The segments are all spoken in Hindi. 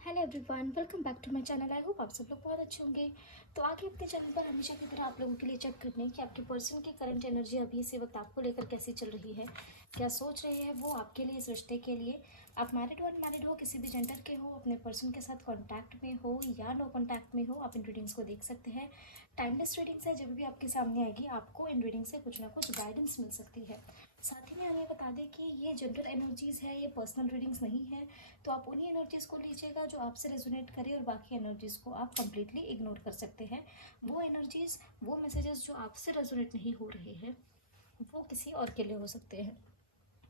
Hello everyone, welcome back to my channel. I hope आप सब लोग बहुत अच्छे होंगे। तो आगे अपने चैनल पर हमेशा की तरह आप लोगों के लिए चेक करने कि आपके पर्सन की करंट एनर्जी अभी इसी वक्त आपको लेकर कैसी चल रही है, क्या सोच रहे हैं वो आपके लिए, इस रिश्ते के लिए। आप मैरिड हो, अनमैरिड हो, किसी भी जेंडर के हो, अपने पर्सन के साथ कॉन्टैक्ट में हो या नो कॉन्टैक्ट में हो, आप इन रीडिंग्स को देख सकते हैं। टाइमलेस रीडिंग्स है, जब भी आपके सामने आएगी आपको इन रीडिंग से कुछ ना कुछ गाइडेंस मिल सकती है। साथ ही में हमें बता दें कि ये जनरल एनर्जीज़ है, ये पर्सनल रीडिंग्स नहीं है। तो आप उन्हीं एनर्जीज़ को लीजिएगा जो आपसे रेजोनेट करे और बाकी एनर्जीज़ को आप कंप्लीटली इग्नोर कर सकते हैं। वो एनर्जीज़, वो मैसेजेस जो आपसे रेजोनेट नहीं हो रहे हैं वो किसी और के लिए हो सकते हैं।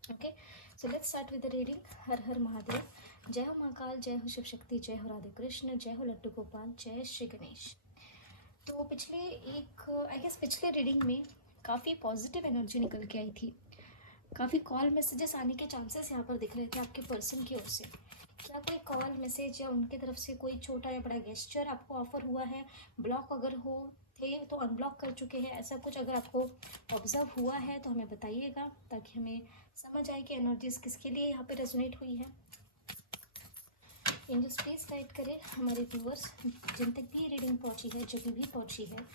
Okay, so let's start with the reading. हर हर महादेव, जय हो महाकाल, जय हो शिव शक्ति, जय हो राधे कृष्ण, जय हो लड्डू गोपाल, जय श्री गणेश। तो पिछले रीडिंग में काफ़ी पॉजिटिव एनर्जी निकल के आई थी। काफ़ी कॉल मैसेजेस आने के चांसेस यहाँ पर दिख रहे थे आपके पर्सन की ओर से। क्या कोई कॉल मैसेज या उनके तरफ से कोई छोटा या बड़ा गेस्चर आपको ऑफर हुआ है? ब्लॉक अगर हो थे तो अनब्लॉक कर चुके हैं, ऐसा कुछ अगर आपको ऑब्जर्व हुआ है तो हमें बताइएगा, ताकि हमें समझ आए कि एनर्जीज किसके लिए यहाँ पे रेजोनेट हुई है। एंजल्स प्लीज गाइड करें हमारे व्यूअर्स, जिन तक भी रीडिंग पहुँची है, जब भी पहुँची है,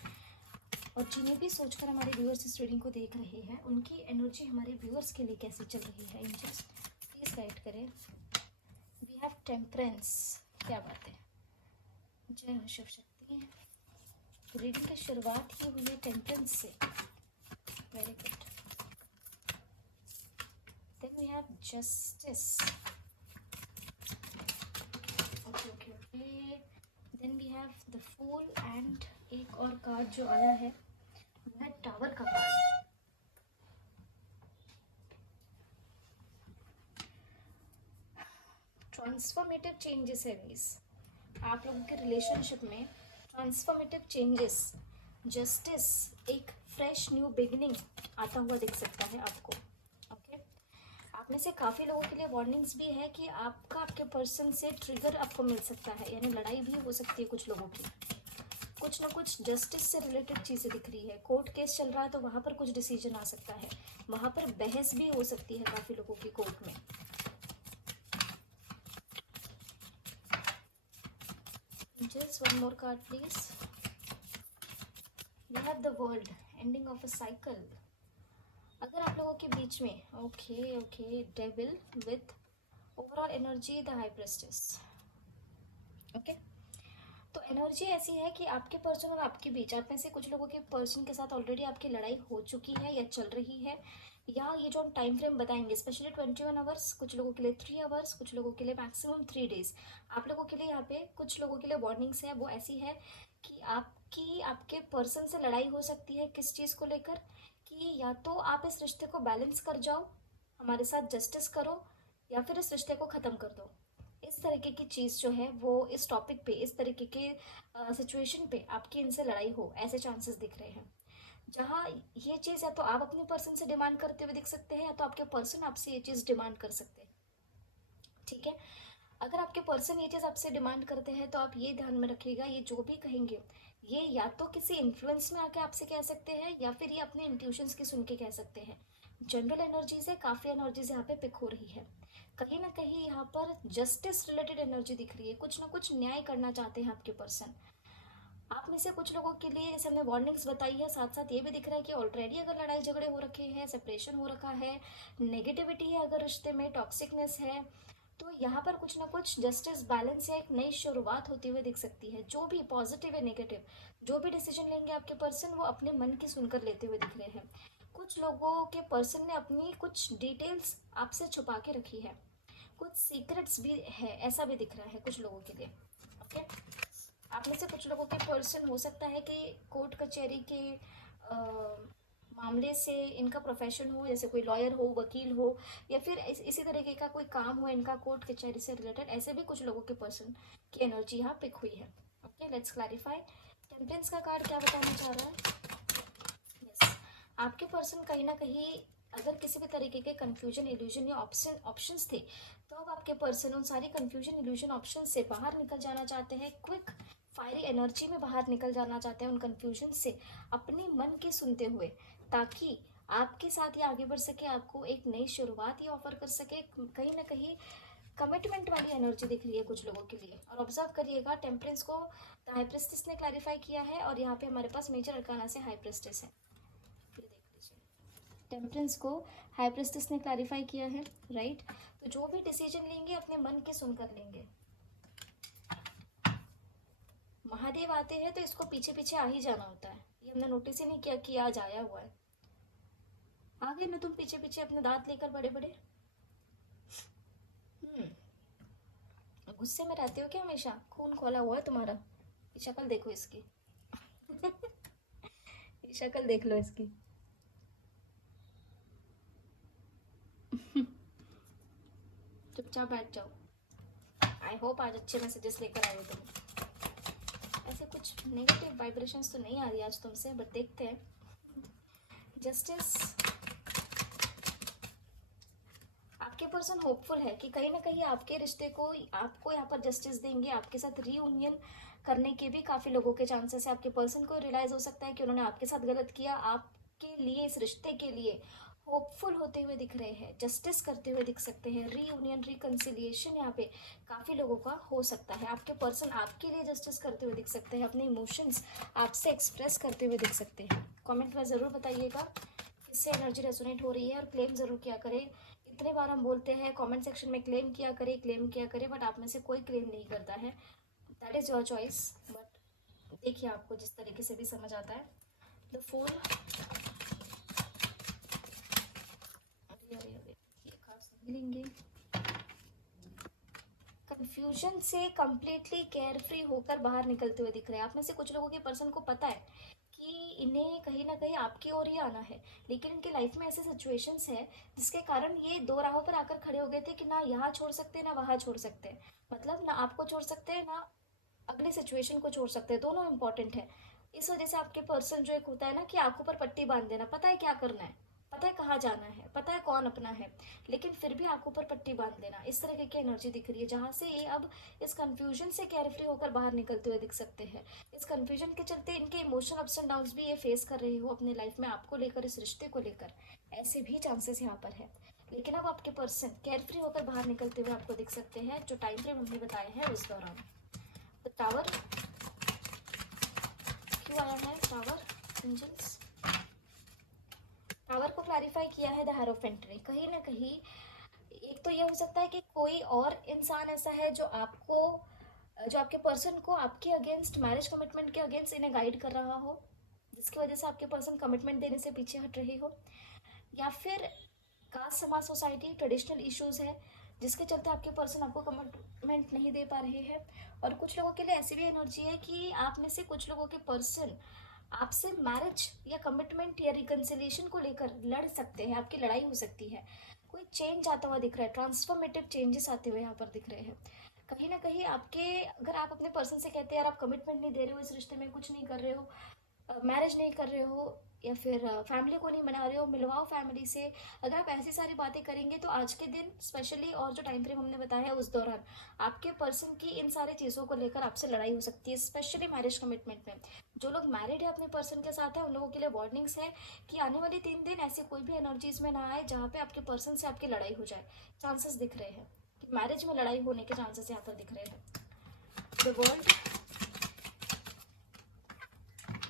और जिन्हें भी सोचकर हमारे व्यूअर्स इस रीडिंग को देख रहे हैं, उनकी एनर्जी हमारे व्यूअर्स के लिए कैसी चल रही है। एंजल्स प्लीज गाइड करें। वी हैव टेम्परेंस, क्या बात है, जय हो शिव शक्ति। रीडिंग की शुरुआत ही हुई है टेम्परेंस से, very good. Then we have justice, okay okay okay. Then we have the fool and एक और कार्ड जो आया है वो है टावर का कार्ड। ट्रांसफॉर्मेटिव चेंजेस है मीस, आप लोगों के रिलेशनशिप में ट्रांसफॉर्मेटिव चेंजेस, जस्टिस, एक फ्रेश न्यू बिगिनिंग आता हुआ दिख सकता है आपको। ओके, आप में से काफ़ी लोगों के लिए वार्निंग्स भी है कि आपके पर्सन से ट्रिगर आपको मिल सकता है, यानी लड़ाई भी हो सकती है कुछ लोगों की। कुछ ना कुछ जस्टिस से रिलेटेड चीज़ें दिख रही है। कोर्ट केस चल रहा है तो वहाँ पर कुछ डिसीजन आ सकता है, वहाँ पर बहस भी हो सकती है काफ़ी लोगों की कोर्ट में। Just one more card please. We have the world, ending of a cycle. अगर आप लोगों के बीच में okay devil with overall energy the high प्रेस्टेस। Okay, तो एनर्जी ऐसी है कि आपके पर्सन और आपके बीच, आप में से कुछ लोगों के पर्सन के साथ ऑलरेडी आपकी लड़ाई हो चुकी है या चल रही है, या ये जो हम टाइम फ्रेम बताएंगे स्पेशली 21 आवर्स, कुछ लोगों के लिए 3 आवर्स, कुछ लोगों के लिए मैक्सिमम 3 डेज। आप लोगों के लिए यहाँ पे कुछ लोगों के लिए वार्निंग्स है, वो ऐसी है कि आपके पर्सन से लड़ाई हो सकती है किस चीज़ को लेकर, कि या तो आप इस रिश्ते को बैलेंस कर जाओ, हमारे साथ जस्टिस करो, या फिर इस रिश्ते को ख़त्म कर दो। इस तरीके की चीज़ जो है वो इस टॉपिक पे, इस तरीके के सिचुएशन पे आपकी इनसे लड़ाई हो, ऐसे चांसेस दिख रहे हैं। जहाँ ये चीज़ या तो आप अपने पर्सन से डिमांड करते हुए दिख सकते हैं, या तो आपके पर्सन आपसे ये चीज़ डिमांड कर सकते हैं। ठीक है, अगर आपके पर्सन ये चीज़ आपसे डिमांड करते हैं तो आप ये ध्यान में रखिएगा, ये जो भी कहेंगे ये या तो किसी इन्फ्लुएंस में आके आपसे कह सकते हैं, या फिर ये अपने इंट्यूशंस की सुन के कह सकते हैं। जनरल एनर्जीज है, काफ़ी एनर्जीज यहाँ पे पिक हो रही है। कहीं ना कहीं यहाँ पर जस्टिस रिलेटेड एनर्जी दिख रही है, कुछ ना कुछ न्याय करना चाहते हैं आपके पर्सन। आप में से कुछ लोगों के लिए जैसे हमने वार्निंग्स बताई है, साथ साथ ये भी दिख रहा है कि ऑलरेडी अगर लड़ाई झगड़े हो रखे हैं, सेपरेशन हो रखा है, नेगेटिविटी है अगर रिश्ते में, टॉक्सिकनेस है, तो यहाँ पर कुछ ना कुछ जस्टिस, बैलेंस या एक नई शुरुआत होती हुई दिख सकती है। जो भी पॉजिटिव या नेगेटिव जो भी डिसीजन लेंगे आपके पर्सन, वो अपने मन की सुनकर लेते हुए दिख रहे हैं। कुछ लोगों के पर्सन ने अपनी कुछ डिटेल्स आपसे छुपा के रखी है, कुछ सीक्रेट्स भी है, ऐसा भी दिख रहा है कुछ लोगों के लिए। ओके, आप में से कुछ लोगों के पर्सन हो सकता है कि कोर्ट कचहरी के मामले से इनका प्रोफेशन हो, जैसे कोई लॉयर हो, वकील हो, या फिर इसी तरीके का कोई काम हो इनका कोर्ट कचहरी से रिलेटेड, ऐसे भी कुछ लोगों के पर्सन की एनर्जी यहाँ पिक हुई है। Okay, let's clarify. टेम्परेंस का कार्ड क्या बताना चाह रहा है? यस, आपके पर्सन कहीं ना कहीं अगर किसी भी तरीके के कंफ्यूजन, इल्यूजन या ऑप्शंस थे, तो अब आपके पर्सन उन सारी कंफ्यूजन, इल्यूजन, ऑप्शन से बाहर निकल जाना चाहते हैं। क्विक फायरी एनर्जी में बाहर निकल जाना चाहते हैं उन कंफ्यूजन से, अपने मन के सुनते हुए, ताकि आपके साथ ये आगे बढ़ सके, आपको एक नई शुरुआत ही ऑफर कर सके। कहीं ना कहीं कमिटमेंट वाली एनर्जी दिख रही है कुछ लोगों के लिए। और ऑब्जर्व करिएगा, टेम्परेंस को द हाई प्रिस्टेस ने क्लैरिफाई किया है, और यहाँ पे हमारे पास मेजर अरकाना से हाई प्रिस्टेस है। ये देख लीजिए, टेम्परेंस को हाई प्रिस्टेस ने क्लैरिफाई किया है, राइट। तो जो भी डिसीजन लेंगे अपने मन के सुनकर लेंगे। महादेव आते हैं तो इसको पीछे पीछे आ ही जाना होता है, ये हमने नोटिस ही नहीं किया कि आज आया हुआ है। आ गए ना तुम पीछे पीछे अपने दांत लेकर बड़े बड़े। गुस्से में रहते हो क्या हमेशा? खून खोला हुआ है तुम्हारा। ये शक्ल देखो इसकी। ये शक्ल देख लो इसकी। चुपचाप बैठ जाओ। आई होप आज अच्छे मैसेजेस लेकर आए हो तुम। ऐसे कुछ नेगेटिव वाइब्रेशंस तो नहीं आ रही आज तुमसे, बट देखते हैं। जस्टिस, आपके पर्सन होपफुल है कि कहीं ना कहीं आपके रिश्ते को आपको यहाँ पर जस्टिस देंगे। आपके साथ रीयूनियन करने के भी काफ़ी लोगों के चांसेस है। आपके पर्सन को रियलाइज हो सकता है कि उन्होंने आपके साथ गलत किया। आपके लिए, इस रिश्ते के लिए होपफुल होते हुए दिख रहे हैं, जस्टिस करते हुए दिख सकते हैं। रीयूनियन, रिकन्सिलिएशन यहाँ पे काफ़ी लोगों का हो सकता है। आपके पर्सन आपके लिए जस्टिस करते हुए दिख सकते हैं, अपने इमोशंस आपसे एक्सप्रेस करते हुए दिख सकते हैं। कमेंट में ज़रूर बताइएगा किससे एनर्जी रेजोनेट हो रही है, और क्लेम ज़रूर किया करें। इतने बार हम बोलते हैं कमेंट सेक्शन में क्लेम किया करें, क्लेम किया करें, बट आप में से कोई क्लेम नहीं करता है। That is your choice, but देखिए आपको जिस तरीके से भी समझ आता है। द फूल, ये खास नहीं लेंगे। कंफ्यूजन से कंप्लीटली केयर फ्री होकर बाहर निकलते हुए दिख रहे हैं। आप में से कुछ लोगों के पर्सन को पता है कि इन्हें कहीं ना कहीं आपकी ओर ही आना है, लेकिन इनकी लाइफ में ऐसे सिचुएशंस हैं जिसके कारण ये दो राहों पर आकर खड़े हो गए थे कि ना यहाँ छोड़ सकते ना वहाँ छोड़ सकते। मतलब ना आपको छोड़ सकते हैं, ना अगली सिचुएशन को छोड़ सकते हैं, दोनों इंपॉर्टेंट है। इस वजह से आपके पर्सन जो एक होता है ना कि आंखों पर पट्टी बांध देना, पता है क्या करना है, पता है कहाँ जाना है, पता है कौन अपना है, लेकिन फिर भी आंखों पर पट्टी बांध देना, इस तरह की एनर्जी दिख रही है, जहाँ से ये अब इस कंफ्यूजन से केयरफ्री होकर बाहर निकलते हुए दिख सकते हैं। इस कंफ्यूजन के चलते इनके इमोशनल अप्स एंड डाउन्स भी ये फेस कर रहे हो अपने लाइफ में, आपको लेकर, इस रिश्ते को लेकर, ऐसे भी चांसेस यहाँ पर है। लेकिन अब आपके पर्सन केयरफ्री होकर बाहर निकलते हुए आपको दिख सकते हैं, जो टाइम फ्रेम हमने बताया है उस दौरान। टावर क्यों आया है? टावर एंजल्स, टावर को क्लैरिफाई किया है द हेरोफेंट्री। कहीं ना कहीं एक तो ये हो सकता है कि कोई और इंसान ऐसा है जो आपको, जो आपके पर्सन को आपके अगेंस्ट, मैरिज कमिटमेंट के अगेंस्ट इन्हें गाइड कर रहा हो, जिसकी वजह से आपके पर्सन कमिटमेंट देने से पीछे हट रही हो। या फिर कास्ट, समाज, सोसाइटी, ट्रेडिशनल इश्यूज है जिसके चलते आपके पर्सन आपको कमिटमेंट नहीं दे पा रहे हैं। और कुछ लोगों के लिए ऐसी भी एनर्जी है कि आप में से कुछ लोगों के पर्सन आपसे मैरिज या कमिटमेंट या रिकन्सिलिएशन को लेकर लड़ सकते हैं, आपकी लड़ाई हो सकती है। कोई चेंज आता हुआ दिख रहा है, ट्रांसफॉर्मेटिव चेंजेस आते हुए यहाँ पर दिख रहे हैं। कहीं ना कहीं आपके, अगर आप अपने पर्सन से कहते हैं यार आप कमिटमेंट नहीं दे रहे हो, इस रिश्ते में कुछ नहीं कर रहे हो, मैरिज नहीं कर रहे हो, या फिर फैमिली को नहीं मना रहे हो, मिलवाओ फैमिली से, अगर आप ऐसी सारी बातें करेंगे तो आज के दिन स्पेशली, और जो टाइम फ्रेम हमने बताया है उस दौरान, आपके पर्सन की इन सारी चीज़ों को लेकर आपसे लड़ाई हो सकती है, स्पेशली मैरिज कमिटमेंट में। जो लोग मैरिड है अपने पर्सन के साथ है, उन लोगों के लिए वार्निंग्स है कि आने वाले 3 दिन ऐसे कोई भी एनर्जीज में ना आए जहाँ पे आपके पर्सन से आपकी लड़ाई हो जाए। चांसेस दिख रहे हैं कि मैरिज में लड़ाई होने के चांसेस यहाँ पर दिख रहे हैं। द वर्ल्ड,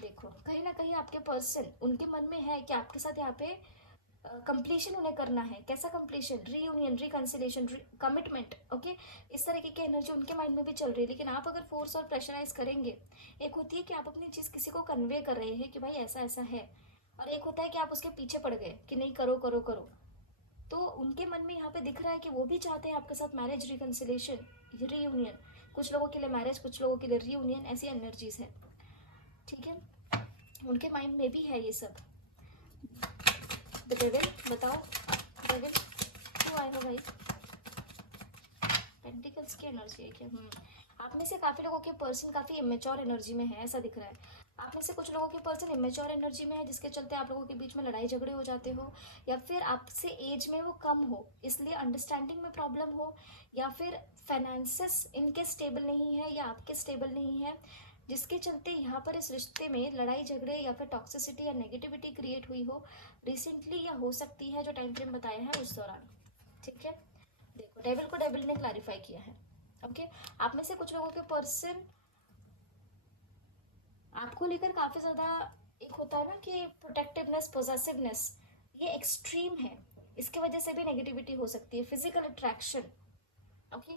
देखो कहीं ना कहीं आपके पर्सन, उनके मन में है कि आपके साथ यहाँ पे कंप्लीशन उन्हें करना है। कैसा completion? Reunion, reconciliation, commitment. Okay, इस तरीके की एनर्जी उनके माइंड में भी चल रही है। लेकिन आप अगर फोर्स और प्रेशराइज करेंगे, एक होती है कि आप अपनी चीज़ किसी को कन्वे कर रहे हैं कि भाई ऐसा ऐसा है, और एक होता है कि आप उसके पीछे पड़ गए कि नहीं करो करो करो। तो उनके मन में यहाँ पे दिख रहा है कि वो भी चाहते हैं आपके साथ मैरिज, रिकन्सिलेशन, रीयूनियन। कुछ लोगों के लिए मैरिज, कुछ लोगों के लिए रीयूनियन, ऐसी एनर्जीज है। ठीक है, उनके माइंड में भी है ये सब। द डेविल, बताओ डेविल क्यों आए हो भाई? पेंटिकल्स की एनर्जी है क्या? आप में से काफ़ी लोगों के पर्सन काफ़ी इमेच्योर एनर्जी में है, ऐसा दिख रहा है। आप में से कुछ लोगों के पर्सन इमेच्योर एनर्जी में है, जिसके चलते आप लोगों के बीच में लड़ाई झगड़े हो जाते हो, या फिर आपसे एज में वो कम हो इसलिए अंडरस्टैंडिंग में प्रॉब्लम हो, या फिर फाइनेंसेस इनके स्टेबल नहीं है या आपके स्टेबल नहीं है, जिसके चलते यहाँ पर इस रिश्ते में लड़ाई झगड़े या फिर टॉक्सिसिटी या नेगेटिविटी क्रिएट हुई हो रिसेंटली, या हो सकती है जो टाइम फ्रेम बताया है उस दौरान। ठीक है, देखो डेविल को डेविल ने क्लैरिफाई किया है। ओके, आप में से कुछ लोगों के पर्सन आपको लेकर काफी ज्यादा, एक होता है ना कि प्रोटेक्टिवनेस, पोजेसिवनेस, ये एक्सट्रीम है। इसकी वजह से भी नेगेटिविटी हो सकती है। फिजिकल अट्रैक्शन, ओके,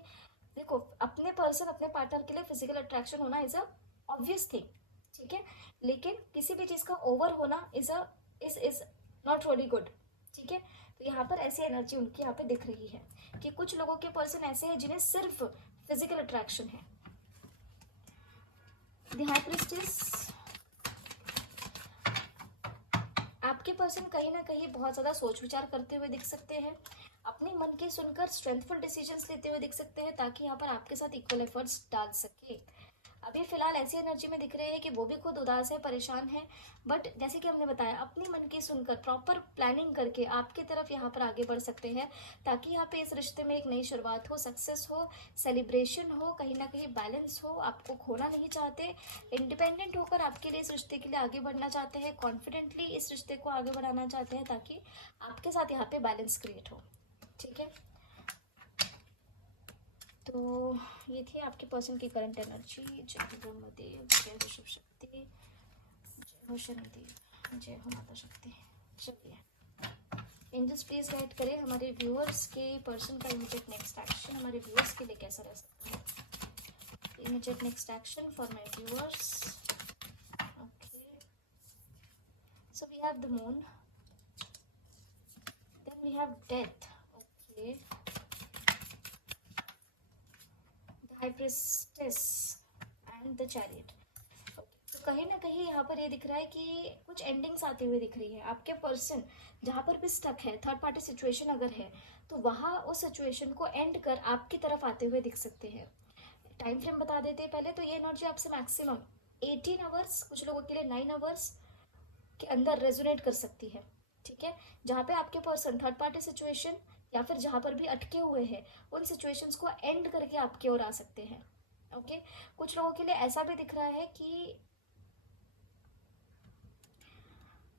देखो अपने पर्सन, अपने पार्टनर के लिए फिजिकल अट्रैक्शन होना इज अ ऑब्वियस थिंग, ठीक है, लेकिन किसी भी चीज का ओवर होना इज नॉट रियली गुड, ठीक है। तो यहाँ पर ऐसी एनर्जी उनकी यहाँ पे दिख रही है कि कुछ लोगों के पर्सन ऐसे हैं जिन्हें सिर्फ फिजिकल अट्रैक्शन है। द हाई प्रीस्टेस, आपके पर्सन कहीं ना कहीं बहुत ज़्यादा सोच विचार करते हुए दिख सकते हैं, अपने मन की सुनकर स्ट्रेंथफुल डिसीजंस लेते हुए दिख सकते हैं, ताकि यहाँ पर आपके साथ इक्वल एफर्ट्स डाल सके। अभी फिलहाल ऐसी एनर्जी में दिख रहे हैं कि वो भी खुद उदास है, परेशान है, बट जैसे कि हमने बताया अपनी मन की सुनकर प्रॉपर प्लानिंग करके आपकी तरफ यहाँ पर आगे बढ़ सकते हैं, ताकि यहाँ पे इस रिश्ते में एक नई शुरुआत हो, सक्सेस हो, सेलिब्रेशन हो, कहीं ना कहीं बैलेंस हो। आपको खोना नहीं चाहते, इंडिपेंडेंट होकर आपके लिए इस रिश्ते के लिए आगे बढ़ना चाहते हैं, कॉन्फिडेंटली इस रिश्ते को आगे बढ़ाना चाहते हैं, ताकि आपके साथ यहाँ पे बैलेंस क्रिएट हो, ठीक है। तो ये थी आपके पर्सन की करंट एनर्जी। जय हो ब्रह्मदेव, जय हो शिव शक्ति, जय हो शनिदेव, जय हो माता शक्ति। चलिए एंजल्स प्लीज गाइड करें हमारे व्यूअर्स के पर्सन का इमीडिएट नेक्स्ट एक्शन हमारे व्यूअर्स के लिए कैसा रह सकता है। Immediate next action for my viewers. Okay, so we have the moon, then we have death, okay, high priestess and the chariot. तो कहीं ना कहीं यहाँ पर ये दिख रहा है कि कुछ एंडिंग्स आते हुए दिख रही है। आपके पर्सन जहाँ पर भी स्टक है, थर्ड पार्टी सिचुएशन अगर है, तो वहाँ उस सिचुएशन को एंड कर आपकी तरफ आते हुए दिख सकते हैं। टाइम फ्रेम बता देते हैं पहले, तो ये एनर्जी आपसे मैक्सिमम 18 आवर्स, कुछ लोगों के लिए 9 आवर्स के अंदर रेजोनेट कर सकती है, ठीक है। जहाँ पे आपके पर्सन थर्ड पार्टी सिचुएशन या फिर जहाँ पर भी अटके हुए हैं, उन सिचुएशंस को एंड करके आपकी ओर आ सकते हैं, ओके। कुछ लोगों के लिए ऐसा भी दिख रहा है कि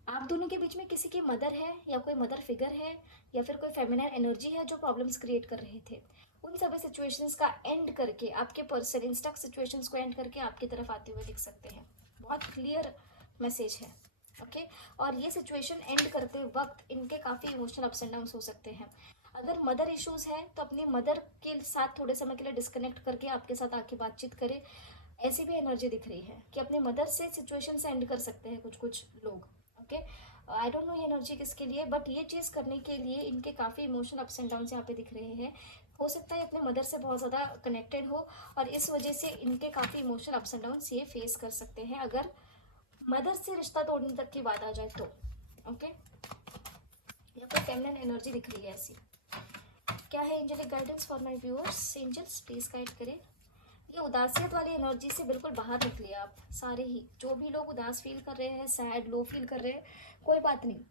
आप दोनों के बीच में किसी की मदर है या कोई मदर फिगर है या फिर कोई फेमिनाइन एनर्जी है जो प्रॉब्लम्स क्रिएट कर रहे थे। उन सभी सिचुएशंस का एंड करके आपके पर्सन इन स्टक सिचुएशंस को एंड करके आपकी तरफ आते हुए दिख सकते हैं। बहुत क्लियर मैसेज है, ओके। और ये सिचुएशन एंड करते वक्त इनके काफ़ी इमोशनल अप्स एंड डाउन्स हो सकते हैं। अगर मदर इश्यूज है तो अपनी मदर के साथ थोड़े समय के लिए डिस्कनेक्ट करके आपके साथ आके बातचीत करें। ऐसी भी एनर्जी दिख रही है कि अपने मदर से सिचुएशन से एंड कर सकते हैं कुछ कुछ लोग, ओके। आई डोंट नो ये एनर्जी किसके लिए, बट ये चीज़ करने के लिए इनके काफ़ी इमोशनल अप्स एंड डाउन्स यहाँ पे दिख रहे हैं। हो सकता है अपने मदर से बहुत ज़्यादा कनेक्टेड हो और इस वजह से इनके काफ़ी इमोशनल अप्स एंड डाउन्स ये फेस कर सकते हैं, अगर मदर से रिश्ता तोड़ने तक की बात आ जाए तो, ओके। यहाँ पर फेमिनिन एनर्जी दिख रही है ऐसी। क्या है angelic guidance for my viewers? Angels please guide करें। ये उदासियत वाली एनर्जी से बिल्कुल बाहर निकलिए आप सारे ही, जो भी लोग उदास फील कर रहे हैं, सैड लो फील कर रहे हैं, कोई बात नहीं।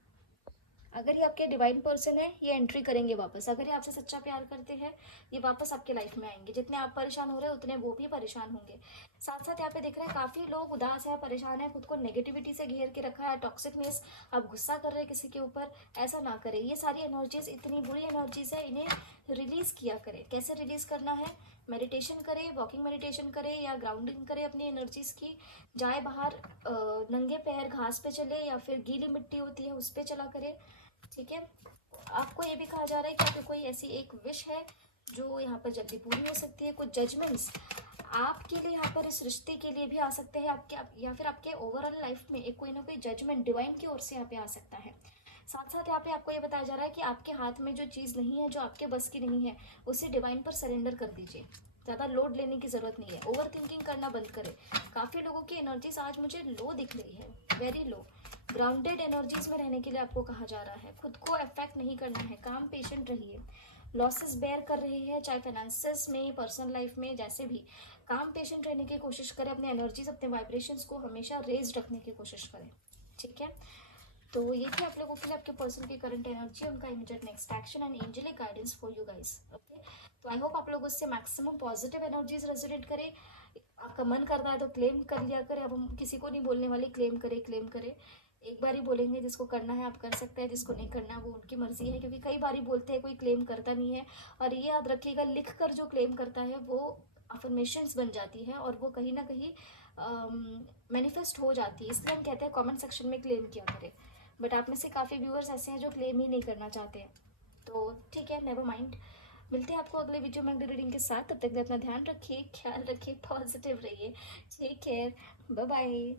अगर ये आपके डिवाइन पर्सन है, ये एंट्री करेंगे वापस। अगर ये आपसे सच्चा प्यार करते हैं, ये वापस आपके लाइफ में आएंगे। जितने आप परेशान हो रहे हैं उतने वो भी परेशान होंगे। साथ साथ यहाँ पे देख रहे हैं काफी लोग उदास है, परेशान है, खुद को नेगेटिविटी से घेर के रखा है, टॉक्सिकनेस, आप गुस्सा कर रहे हैं किसी के ऊपर, ऐसा ना करें। ये सारी एनर्जीज इतनी बुरी एनर्जीज है, इन्हें रिलीज किया करें। कैसे रिलीज करना है? मेडिटेशन करें, वॉकिंग मेडिटेशन करें या ग्राउंडिंग करें अपनी एनर्जीज की। जाए बाहर, नंगे पैर घास पे चले या फिर गीली मिट्टी होती है उस पर चला करें, ठीक है। आपको ये भी कहा जा रहा है कि आपको कोई ऐसी एक विश है जो यहाँ पर जल्दी पूरी हो सकती है। कुछ जजमेंट्स आपके लिए यहाँ पर इस रिश्ते के लिए भी आ सकते हैं आपके, या फिर आपके ओवरऑल लाइफ में एक कोई ना कोई जजमेंट डिवाइन की ओर से यहाँ पे आ सकता है। साथ साथ यहाँ पे आपको ये बताया जा रहा है कि आपके हाथ में जो चीज़ नहीं है, जो आपके बस की नहीं है, उसे डिवाइन पर सरेंडर कर दीजिए। ज़्यादा लोड लेने की ज़रूरत नहीं है। ओवर थिंकिंग करना बंद करें। काफ़ी लोगों की एनर्जीज आज मुझे लो दिख रही है, वेरी लो। ग्राउंडेड एनर्जीज में रहने के लिए आपको कहा जा रहा है। खुद को अफेक्ट नहीं करना है, काम पेशेंट रहिए। लॉसेस बेयर कर रही है, चाहे फाइनेंसेस में, पर्सनल लाइफ में, जैसे भी, काम पेशेंट रहने की कोशिश करें। अपने एनर्जीज, अपने वाइब्रेशंस को हमेशा रेज रखने की कोशिश करें, ठीक है। तो ये थी आप लोगों के लिए आपके पर्सन की करंट एनर्जी, उनका immediate next action and angelic guidance for you guys, okay. तो आई होप आप लोग उससे मैक्सिमम पॉजिटिव एनर्जीज रेजोनेट करें। आपका मन करता है तो क्लेम कर लिया करें। अब हम किसी को नहीं बोलने वाले, क्लेम करें, क्लेम करें। एक बार ही बोलेंगे, जिसको करना है आप कर सकते हैं, जिसको नहीं करना वो उनकी मर्जी है, क्योंकि कई बार ही बोलते हैं कोई क्लेम करता नहीं है। और ये याद रखिएगा, लिख कर जो क्लेम करता है वो अफर्मेशंस बन जाती है और वो कहीं ना कहीं मैनिफेस्ट हो जाती है। इसलिए हम कहते हैं कमेंट सेक्शन में क्लेम किया करें। बट आप में से काफ़ी व्यूअर्स ऐसे हैं जो क्लेम ही नहीं करना चाहते हैं, तो ठीक है, नेवर माइंड। मिलते हैं आपको अगले वीडियो में अगले रीडिंग के साथ। तब तक के लिए अपना ध्यान रखिए, ख्याल रखिए, पॉजिटिव रहिए। Take care, bye bye.